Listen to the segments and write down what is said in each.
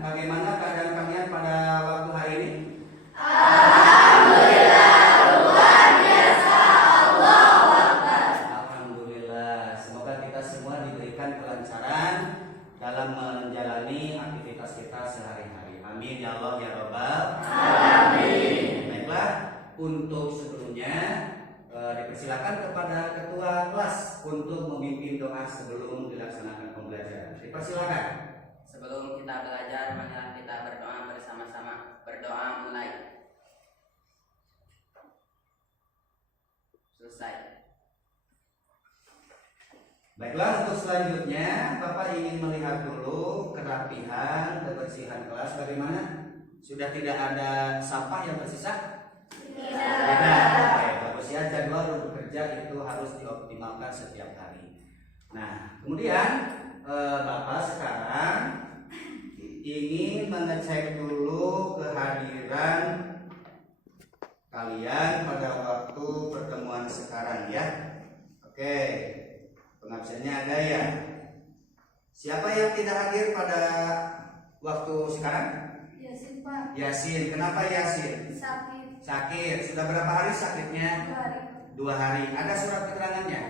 bagaimana keadaan kalian pada waktu hari ini? Alhamdulillah, luar biasa. Allahu Akbar. Alhamdulillah, semoga kita semua diberikan kelancaran dalam menjalani aktivitas kita sehari-hari. Amin ya Allah ya Rabbal alamin. Baiklah, untuk sebelumnya dipersilakan kepada ketua kelas untuk memimpin doa sebelum dilaksanakan pembelajaran. Dipersilakan. Sebelum kita belajar, marilah kita berdoa bersama-sama. Berdoa mulai. Selesai. Baiklah, untuk selanjutnya Bapak ingin melihat dulu kerapihan, kebersihan kelas bagaimana? Sudah tidak ada sampah yang tersisa? Tidak. Oke, bagus ya, jadwal bekerja itu harus dioptimalkan setiap hari. Nah, kemudian Bapak sekarang ingin mengecek dulu kehadiran kalian pada waktu pertemuan sekarang ya. Oke, pengabsennya ada ya. Siapa yang tidak hadir pada waktu sekarang? Yasin, Pak. Yasin. Kenapa Yasin? Sakit. Sakit. Sudah berapa hari sakitnya? 2 hari. 2 hari. Ada surat keterangannya?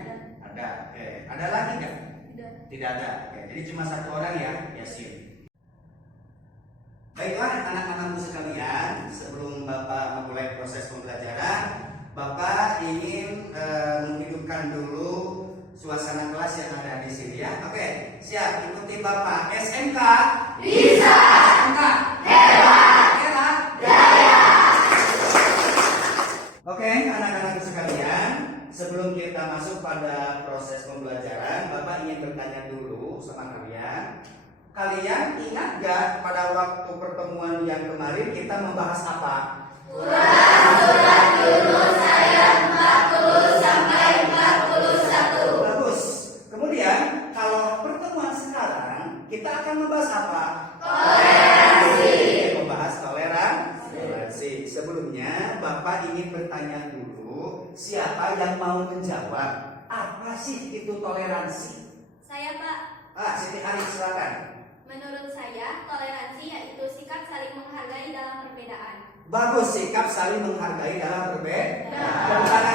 Ada. Oke. Ada lagi nggak? Tidak. Tidak ada. Oke. Jadi cuma 1 orang ya, Yasin. Baiklah anak-anakku sekalian, sebelum Bapak memulai proses pembelajaran, Bapak ingin menghidupkan dulu suasana kelas yang ada di sini ya. Oke, siap, ikuti Bapak. SMK Bisa. SMK Hebat. hebat Jaya. Oke, anak-anakku sekalian, sebelum kita masuk pada proses pembelajaran, Bapak ingin bertanya dulu sama kalian. Kalian ingat gak pada waktu pertemuan yang kemarin kita membahas apa? Quran Surat Yunus ayat 40 sampai 41. Bagus. Kemudian kalau pertemuan sekarang kita akan membahas apa? Toleransi. Membahas toleransi. Sebelumnya Bapak ingin bertanya dulu, siapa yang mau menjawab? Apa sih itu toleransi? Saya, Pak. Siti Ari silakan. Menurut saya, toleransi yaitu sikap saling menghargai dalam perbedaan. Bagus, sikap saling menghargai dalam perbedaan.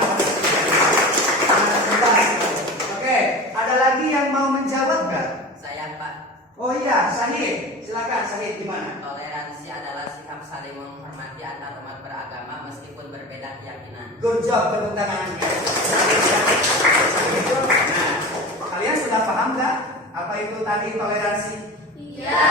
Oke, ada lagi yang mau menjawab nggak? Saya, Pak. Oh iya, Syahid. Silakan Syahid, gimana? Toleransi adalah sikap saling menghormati antar umat beragama meskipun berbeda keyakinan. Good job, tepuk tangan. Nah, kalian sudah paham nggak apa itu tadi toleransi? Iya.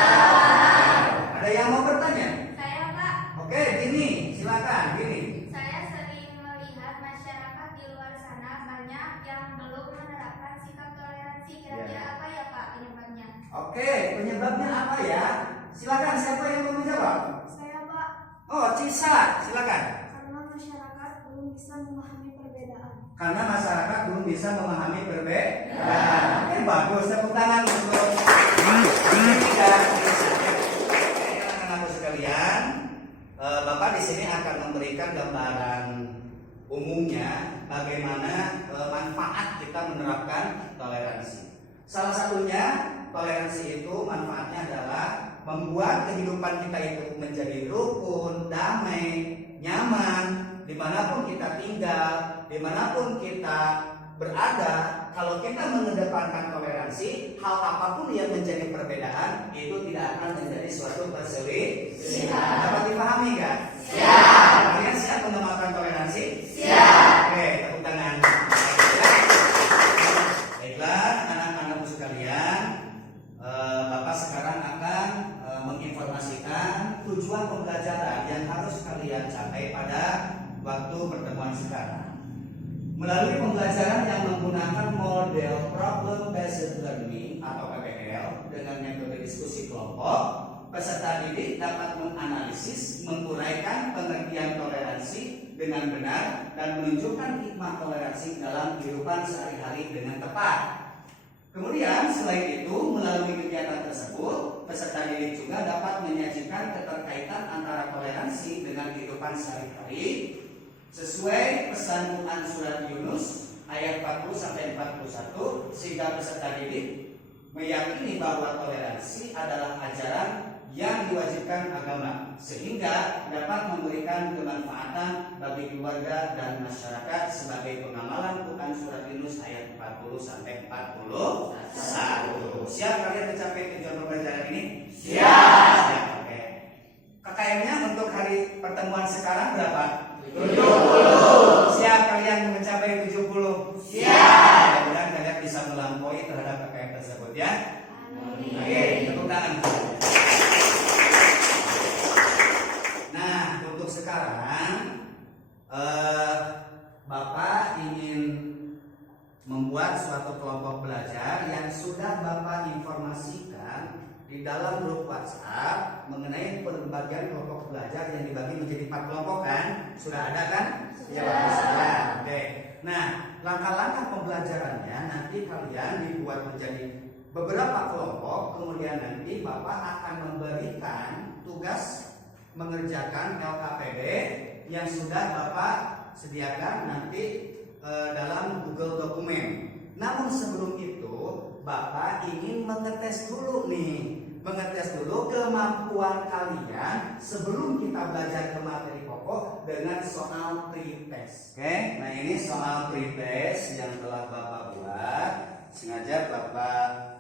Ada yang mau bertanya? Saya, Pak. Oke, gini, silakan, gini. Saya sering melihat masyarakat di luar sana banyak yang belum menerapkan sikap toleransi. Kira-kira apa ya, Pak, penyebabnya? Oke, penyebabnya apa ya? Silakan, siapa yang mau menjawab? Saya, Pak. Oh, Cisa, silakan. Karena masyarakat belum bisa memahami perbedaan. Karena masyarakat belum bisa memahami perbedaan. Oke, bagus, tepuk tangan untuk anak-anakku sekalian. Bapak di sini akan memberikan gambaran umumnya bagaimana manfaat kita menerapkan toleransi. Salah satunya toleransi itu manfaatnya adalah membuat kehidupan kita itu menjadi rukun, damai, nyaman, dimanapun kita tinggal, dimanapun kita berada. Kalau kita mengedepankan toleransi, hal apapun yang menjadi perbedaan itu tidak akan menjadi suatu perselisihan. Dapat dipahami nggak? Siap. Kalian siap mengamalkan toleransi? Siap. Oke, tepuk tangan. Baiklah, anak-anakku sekalian, Bapak sekarang akan menginformasikan tujuan pembelajaran yang harus kalian capai pada waktu pertemuan sekarang. Melalui pembelajaran yang menggunakan model Problem Based Learning atau PBL dengan metode diskusi kelompok, peserta didik dapat menganalisis, menguraikan pengertian toleransi dengan benar dan menunjukkan hikmah toleransi dalam kehidupan sehari-hari dengan tepat. Kemudian selain itu, melalui kegiatan tersebut, peserta didik juga dapat menyajikan keterkaitan antara toleransi dengan kehidupan sehari-hari sesuai pesan Quran Surat Yunus ayat 40 sampai 41, sehingga peserta didik meyakini bahwa toleransi adalah ajaran yang diwajibkan agama sehingga dapat memberikan kemanfaatan bagi keluarga dan masyarakat sebagai pengamalan Quran surat Yunus ayat 40 sampai 41. Siap kalian mencapai tujuan pembelajaran ini? Siap. Oke. KKM-nya untuk hari pertemuan sekarang berapa? 70. Siap kalian mencapai 70? Siap. Mudah-mudahan kalian bisa melampaui terhadap KKM tersebut ya. Amin. Oke, tepuk tangan. Nah, untuk sekarang Bapak ingin membuat suatu kelompok belajar yang sudah Bapak informasikan di dalam grup WhatsApp mengenai pembagian kelompok belajar yang dibagi menjadi 4 kelompok kan? Sudah ada kan? Ya, bagus ya. Oke. Nah, langkah-langkah pembelajarannya nanti kalian dibuat menjadi beberapa kelompok, kemudian nanti Bapak akan memberikan tugas mengerjakan LKPD yang sudah Bapak sediakan nanti dalam Google Dokumen. Namun sebelum itu Bapak ingin mengetes dulu kemampuan kalian sebelum kita belajar ke materi pokok dengan soal pretest. Oke, nah ini soal pretest yang telah Bapak buat. Sengaja Bapak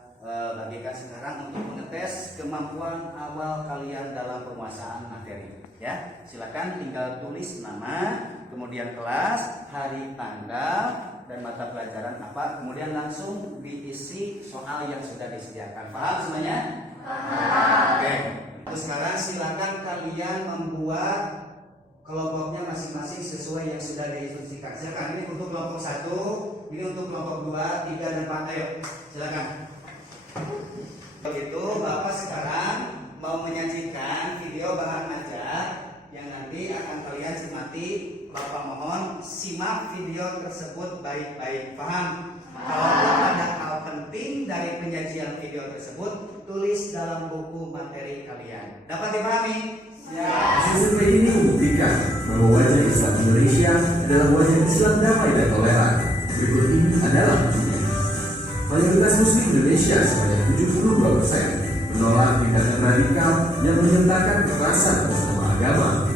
bagikan sekarang untuk mengetes kemampuan awal kalian dalam penguasaan materi. Ya, silakan tinggal tulis nama, kemudian kelas, hari, tanggal, dan mata pelajaran apa, kemudian langsung diisi soal yang sudah disediakan. Paham semuanya? Paham. Oke. Terus sekarang silakan kalian membuat kelompoknya masing-masing sesuai yang sudah diinstruksikan. Silakan, ini untuk kelompok 1, ini untuk kelompok 2, 3, dan 4. Ayo, silakan. Begitu, Bapak sekarang mau menyajikan video bahan ajar yang nanti akan kalian cermati. Bapak mohon simak video tersebut baik-baik. Paham? Kalau ada hal penting dari penyajian video tersebut, tulis dalam buku materi kalian. Dapat dipahami? Ya. Survei ini membuktikan bahwa wajah Islam Indonesia adalah wajah Islam damai dan toleran. Berikut ini adalah buktinya. Mayoritas Muslim Indonesia sebanyak 72% menolak tindakan radikal yang menyertakan kekerasan atas nama agama.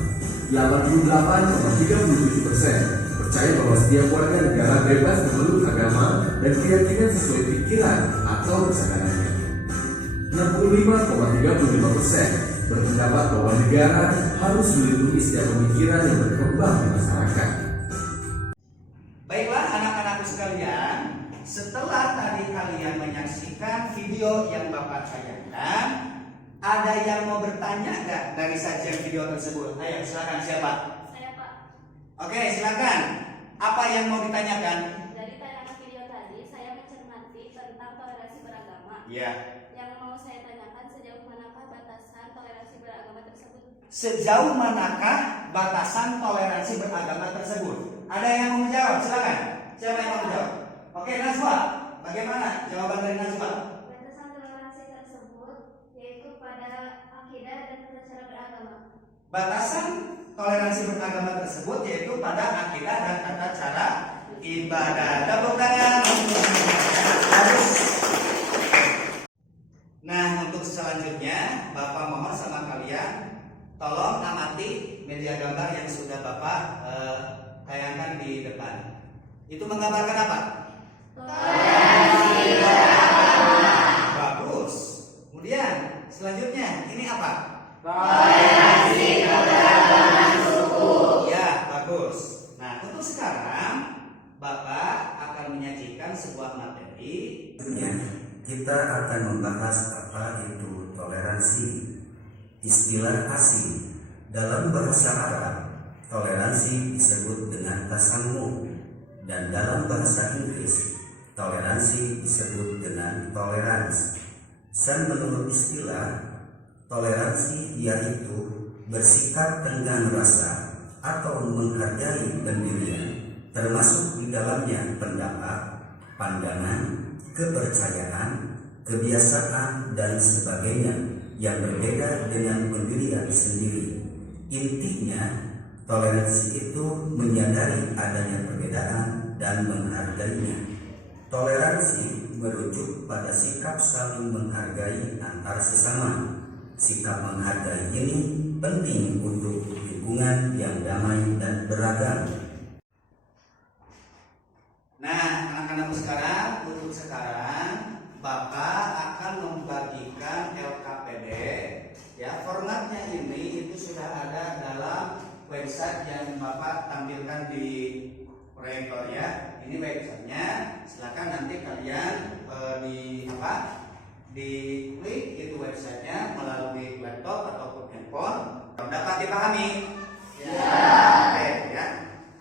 88,37% percaya bahwa setiap warga negara bebas memeluk agama dan keyakinan sesuai pikiran atau kesadarannya. 65,35% berpendapat bahwa negara harus melindungi setiap pemikiran yang berkembang di masyarakat. Baiklah anak-anakku sekalian, setelah tadi kalian menyaksikan video yang Bapak tayangkan, ada yang mau bertanya nggak dari sajian video tersebut? Ayo silakan, siapa? Saya Pak. Oke, silakan. Apa yang mau ditanyakan? Dari tayangan video tadi saya mencermati tentang toleransi beragama. Iya. Yang mau saya tanyakan, sejauh manakah batasan toleransi beragama tersebut? Sejauh manakah batasan toleransi beragama tersebut? Ada yang mau menjawab? Silakan. Siapa yang mau menjawab? Oke, Najwa. Bagaimana jawaban dari Najwa? Batasan toleransi tersebut yaitu pada akidah dan tata cara beragama. Batasan toleransi beragama tersebut yaitu pada akidah dan tata cara ibadah. Tepuk tangan. Bagus. Nah, untuk selanjutnya Bapak mohon sama kalian tolong amati media gambar yang sudah Bapak tayangkan di depan. Itu menggambarkan apa? Toleransi beragama. Bagus. Kemudian selanjutnya ini apa? Toleransi keberagaman suku. Ya, bagus. Nah, untuk sekarang Bapak akan menyajikan sebuah materi. Kita akan membahas apa itu toleransi. Istilah asing dalam bahasa Arab, toleransi disebut dengan tasammu, dan dalam bahasa Inggris, toleransi disebut dengan tolerance. Dan menurut istilah, toleransi yaitu bersikap tenggang rasa atau menghargai pendirian, termasuk di dalamnya pendapat, pandangan, kepercayaan, kebiasaan, dan sebagainya yang berbeda dengan pendirian sendiri. Intinya, toleransi itu menyadari adanya perbedaan dan menghargainya. Toleransi merujuk pada sikap saling menghargai antar sesama. Sikap menghargai ini penting untuk lingkungan yang damai dan beragam. Nah, anak-anakku sekarang, untuk sekarang Bapak akan membagikan LKPD. Ya, formatnya ini itu sudah ada dalam website yang Bapak tampilkan di proyektor ya. Ini websitenya. Silakan nanti kalian di klik itu websitenya melalui laptop ataupun handphone. Dapat dipahami? Ya. Oke ya.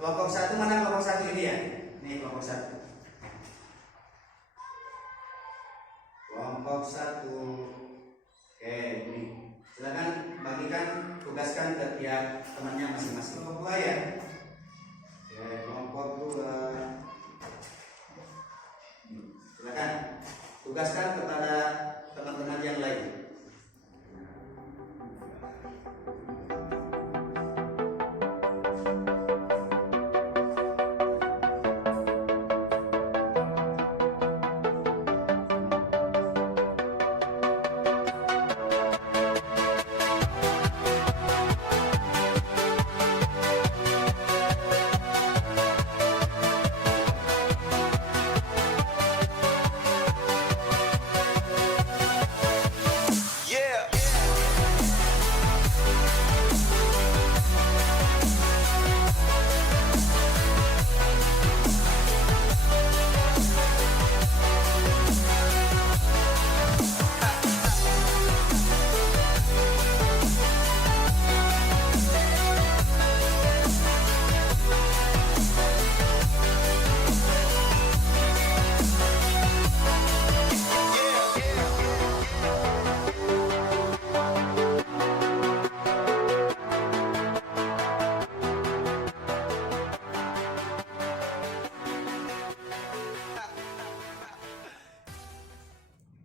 Kelompok 1 mana kelompok 1 ini ya? Ini kelompok 1. Kelompok 1. Oke, ini. Silakan bagikan, tugaskan ke tiap temannya masing-masing. Kelompok 2 ya. Oke, kelompok 2. Silakan tugaskan kepada teman-teman yang lain.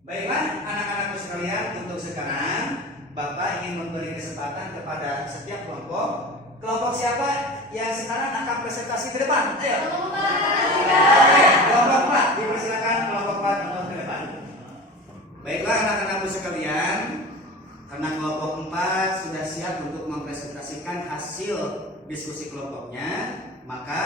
Baiklah anak-anakku sekalian, untuk sekarang Bapak ingin memberi kesempatan kepada setiap kelompok. Kelompok siapa yang sekarang akan presentasi ke depan? Ayo. Oke, kelompok 4, dipersilakan kelompok 4 untuk ke depan. Baiklah anak-anakku sekalian, karena kelompok 4 sudah siap untuk mempresentasikan hasil diskusi kelompoknya, maka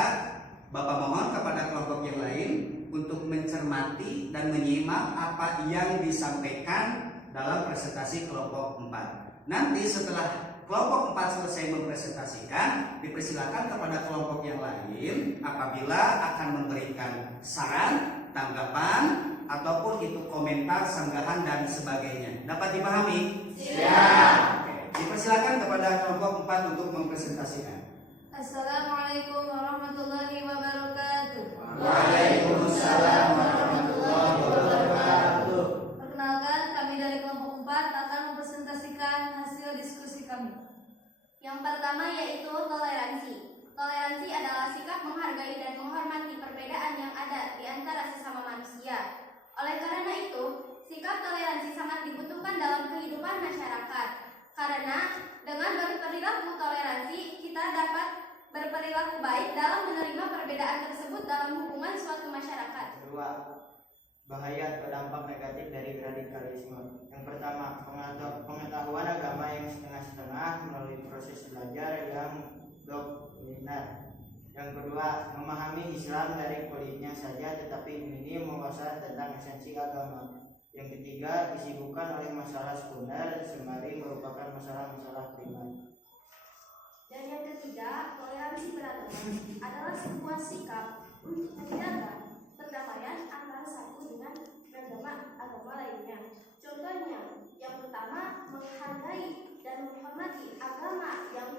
Bapak mohon kepada kelompok yang lain untuk mencermati dan menyimak apa yang disampaikan dalam presentasi kelompok 4. Nanti setelah kelompok 4 selesai mempresentasikan, dipersilakan kepada kelompok yang lain apabila akan memberikan saran, tanggapan, ataupun itu komentar, sanggahan, dan sebagainya. Dapat dipahami? Siap. Oke. Dipersilakan kepada kelompok 4 untuk mempresentasikan. Assalamualaikum warahmatullahi wabarakatuh. Waalaikumsalam warahmatullahi wabarakatuh. Perkenalkan, kami dari kelompok 4 akan mempresentasikan hasil diskusi kami. Yang pertama yaitu toleransi. Toleransi adalah sikap menghargai dan menghormati perbedaan yang ada di antara sesama manusia. Oleh karena itu, sikap toleransi sangat dibutuhkan dalam kehidupan masyarakat. Karena dengan berperilaku toleransi, kita dapat berperilaku baik dalam menerima perbedaan tersebut dalam hubungan suatu masyarakat. Kedua, bahaya atau dampak negatif dari radikalisme. Yang pertama, pengetahuan agama yang setengah-setengah melalui proses belajar yang doktriner. Yang kedua, memahami Islam dari kulitnya saja tetapi minim wawasan tentang esensi agama. Yang ketiga, disibukkan oleh masalah sekunder sembari merupakan masalah-masalah primer. Dan yang ketiga, toleransi beragama adalah sebuah sikap untuk menjaga perdamaian antara satu dengan agama lainnya. Contohnya, yang pertama, menghargai dan menghormati agama yang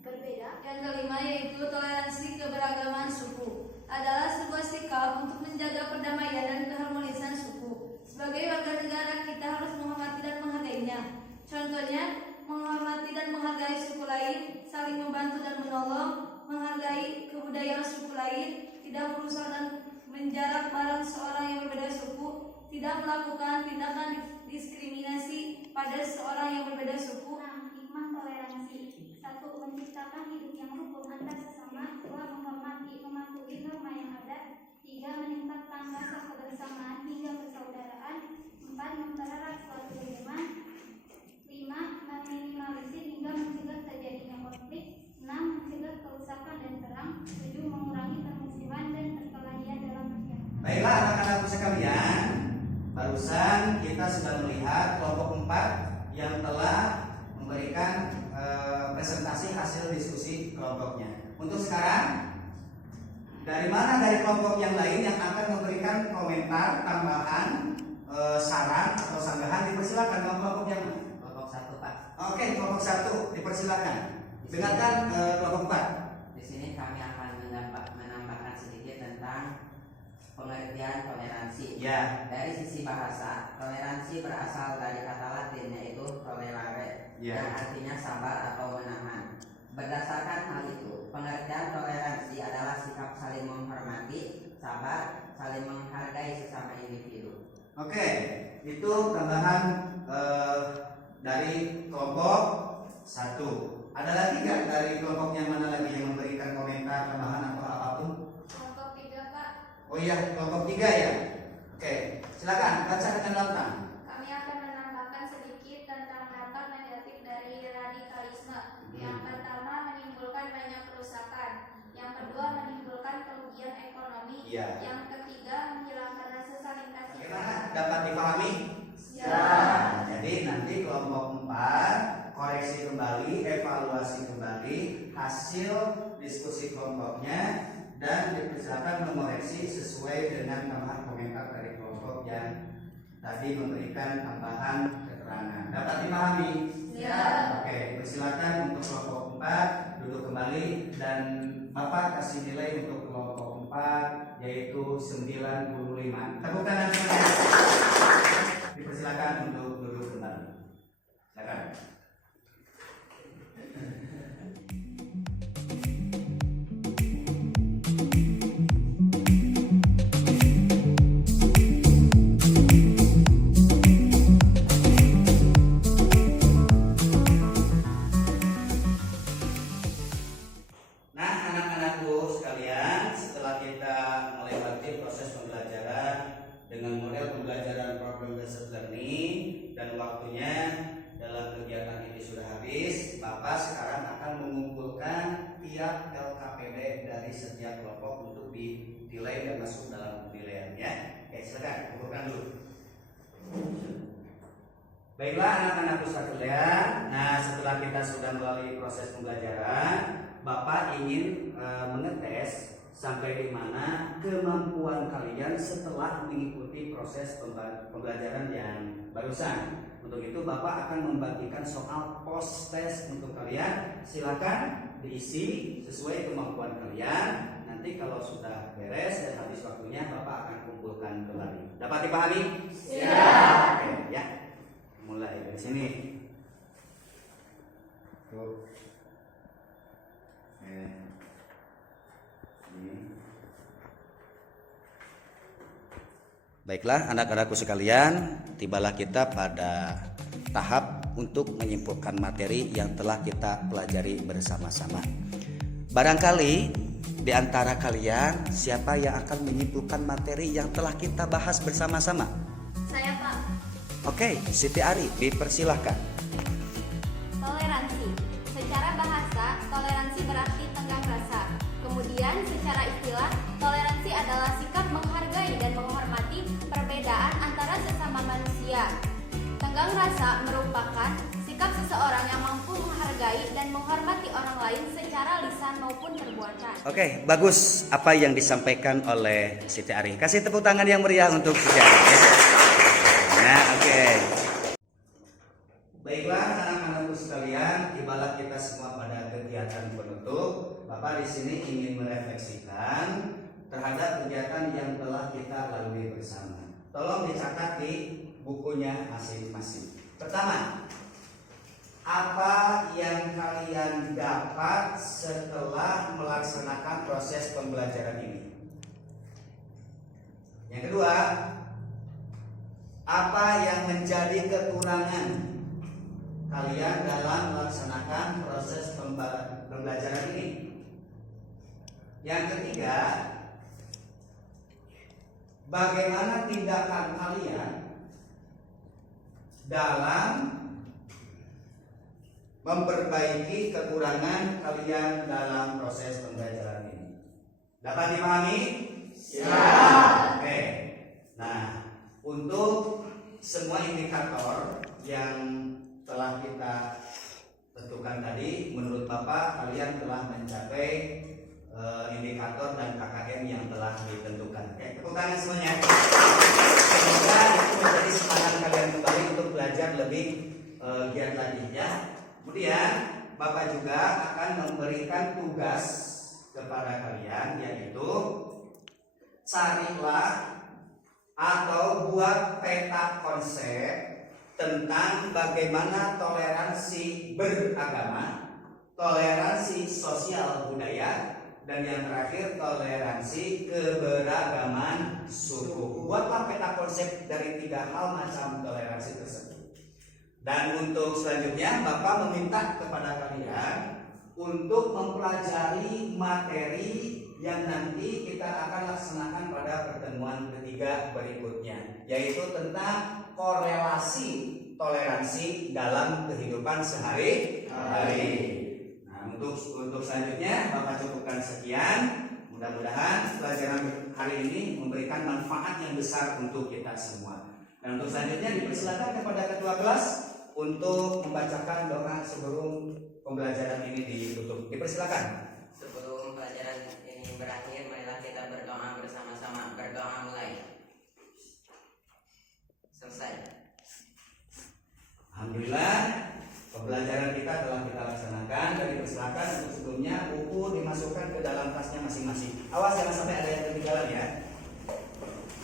berbeda. Yang kelima yaitu toleransi keberagaman suku adalah sebuah sikap untuk menjaga perdamaian dan keharmonisan suku. Sebagai warga negara, kita harus menghormati dan menghargainya. Contohnya, menghormati dan menghargai suku lain, saling membantu dan menolong, menghargai kebudayaan suku lain, tidak merusak dan menjarak barang seorang yang berbeda suku, tidak melakukan tindakan diskriminasi pada seorang yang berbeda suku. Hikmah toleransi: 1. Menciptakan hidup yang rukun antar sesama. 2. Menghormati, mematuhi norma yang ada. 3. 3. Meningkatkan rasa kebersamaan hingga persaudaraan. 4. Mempererat suatu hubungan. 5. Meminimalisir hingga mencegah terjadinya konflik. 6. Mencegah kerusakan dan perang. 7. Mengurangi permusuhan dan perkelahian dalam masyarakat. Baiklah anak-anakku sekalian, barusan kita sudah melihat kelompok 4 yang telah memberikan presentasi hasil diskusi kelompoknya. Untuk sekarang, dari mana dari kelompok yang lain yang akan memberikan komentar, tambahan, saran atau sanggahan, dipersilakan. Kelompok yang mana? Kelompok 1, Pak. Oke, kelompok 1 dipersilakan. Dengarkan kelompok 4. Di sini kami akan menambahkan sedikit tentang pengertian toleransi. Ya. Dari sisi bahasa, toleransi berasal dari kata Latin yaitu tolerare, Ya. yang artinya sabar atau menahan. Berdasarkan hal itu, pengertian toleransi adalah sikap saling menghormati, sabar, saling menghargai sesama individu. Oke, itu tambahan dari kelompok 1. Ada lagi nggak dari kelompok yang mana lagi yang memberikan komentar, tambahan atau apapun? Kelompok 3, Pak. Oh iya, kelompok 3 ya. Oke, silakan baca dengan lantang. Kami akan menambahkan sedikit tentang dampak negatif dari radikalisme. Yang pertama, menimbulkan banyak kerusakan. Yang kedua, menimbulkan kerugian ekonomi. Iya. Yang ketiga, menghilangkan rasa saling kasih. Bagaimana? Dapat dipahami? Ya. Jadi nanti kelompok 4 koreksi kembali, evaluasi kembali hasil diskusi kelompoknya dan dipersilakan mengoreksi sesuai dengan tambahan komentar dari kelompok yang tadi memberikan tambahan keterangan. Dapat dipahami? Ya. Oke, dipersilakan untuk kelompok 4 duduk kembali dan Bapak kasih nilai untuk kelompok 4 yaitu 95. Tepuk tangan semuanya. Dipersilakan untuk duduk kembali. Silakan. Nah, anak-anakku sekalian, setelah kita melewati proses pembelajaran dengan model pembelajaran problem based learning dan waktunya dalam kegiatan ini sudah habis, Bapak sekarang akan mengumpulkan tiap LKPD dari setiap kelompok untuk dinilai dan masuk dalam penilaian ya. Oke, silakan kumpulkan dulu. Baiklah anak-anakku sekalian, nah setelah kita sudah melalui proses pembelajaran, Bapak ingin mengetes sampai di mana kemampuan kalian setelah mengikuti proses pembelajaran yang barusan. Untuk itu Bapak akan membagikan soal post test untuk kalian. Silakan diisi sesuai kemampuan kalian. Nanti kalau sudah beres dan habis waktunya Bapak akan kumpulkan kembali. Dapat dipahami? Ya. Oke, ya. Mulai dari sini. Tuh. Ini. Baiklah anak-anakku sekalian, tibalah kita pada tahap untuk menyimpulkan materi yang telah kita pelajari bersama-sama. Barangkali di antara kalian siapa yang akan menyimpulkan materi yang telah kita bahas bersama-sama? Saya, Pak. Oke, Siti Ari, dipersilahkan. Toleransi. Secara bahasa, toleransi berarti tenggang rasa. Kemudian secara istilah, toleransi adalah sikap menghargai dan menghormati perbedaan antara sesama manusia. Tenggang rasa merupakan sikap seseorang yang mampu menghargai dan menghormati orang lain secara lisan maupun perbuatan. Oke, bagus apa yang disampaikan oleh Siti Ari. Kasih tepuk tangan yang meriah untuk Siti Ari. Nah, oke. Baiklah anak-anakku sekalian, tibalah kita semua pada kegiatan penutup. Bapak di sini ingin merefleksikan terhadap kegiatan yang telah kita lalui bersama. Tolong dicatat di bukunya masing-masing. Pertama, apa yang kalian dapat setelah melaksanakan proses pembelajaran ini? Yang kedua, apa yang menjadi kekurangan kalian dalam melaksanakan proses pembelajaran ini? Yang ketiga, bagaimana tindakan kalian dalam memperbaiki kekurangan kalian dalam proses pembelajaran ini. Dapat dipahami? Siap. Oke. Nah, untuk semua indikator yang telah kita tentukan tadi, menurut Bapak kalian telah mencapai indikator dan KKM yang telah ditentukan. Oke, tepuk tangan semuanya. Semoga itu menjadi semangat kalian kembali untuk belajar lebih giat lagi ya. Kemudian Bapak juga akan memberikan tugas kepada kalian, yaitu carilah atau buat peta konsep tentang bagaimana toleransi beragama, toleransi sosial budaya, dan yang terakhir toleransi keberagaman suku. Buatlah peta konsep dari 3 hal macam toleransi tersebut. Dan untuk selanjutnya Bapak meminta kepada kalian untuk mempelajari materi yang nanti kita akan laksanakan pada pertemuan ketiga berikutnya, yaitu tentang korelasi toleransi dalam kehidupan sehari-hari. Nah, untuk selanjutnya Bapak cukupkan sekian. Mudah-mudahan pelajaran hari ini memberikan manfaat yang besar untuk kita semua. Dan untuk selanjutnya dipersilakan kepada ketua kelas untuk membacakan doa sebelum pembelajaran ini ditutup. Dipersilakan. Sebelum pelajaran ini berakhir, marilah kita berdoa bersama-sama. Berdoa mulai. Selesai. Alhamdulillah, pembelajaran kita telah kita laksanakan. Dan dipersilakan untuk sebelumnya buku dimasukkan ke dalam tasnya masing-masing. Awas jangan sampai ada yang ketinggalan ya.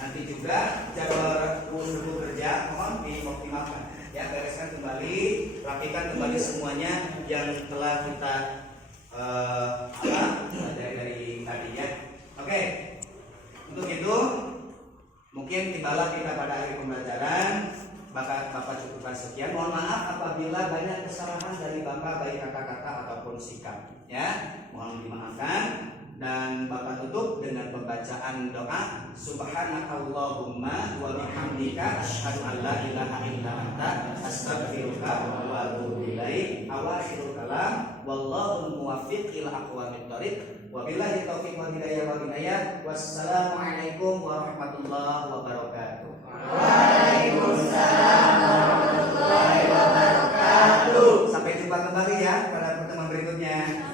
Nanti juga jadwal buku kerja mohon dioptimalkan. Ya, bereskan kembali, rapikan kembali semuanya yang telah kita dari tadi ya. Oke. Untuk itu mungkin tibalah kita pada akhir pembelajaran. Bapak cukupkan sekian. Mohon maaf apabila banyak kesalahan dari Bapak baik kata-kata ataupun sikap. Ya, mohon dimaafkan. Dan Bapak tutup dengan pembacaan doa. Subhanakallahumma wa bihamdika asyhadu an la ilaha illa anta astaghfiruka wa atubu ilaik. Awakhirul kalam wallahu muwaffiq ila aqwamit thoriq. Wabillahi taufiq wal hidayah wal inayah. Wassalamualaikum warahmatullahi wabarakatuh. Waalaikumsalam warahmatullahi wabarakatuh. Sampai jumpa kembali ya pada pertemuan berikutnya.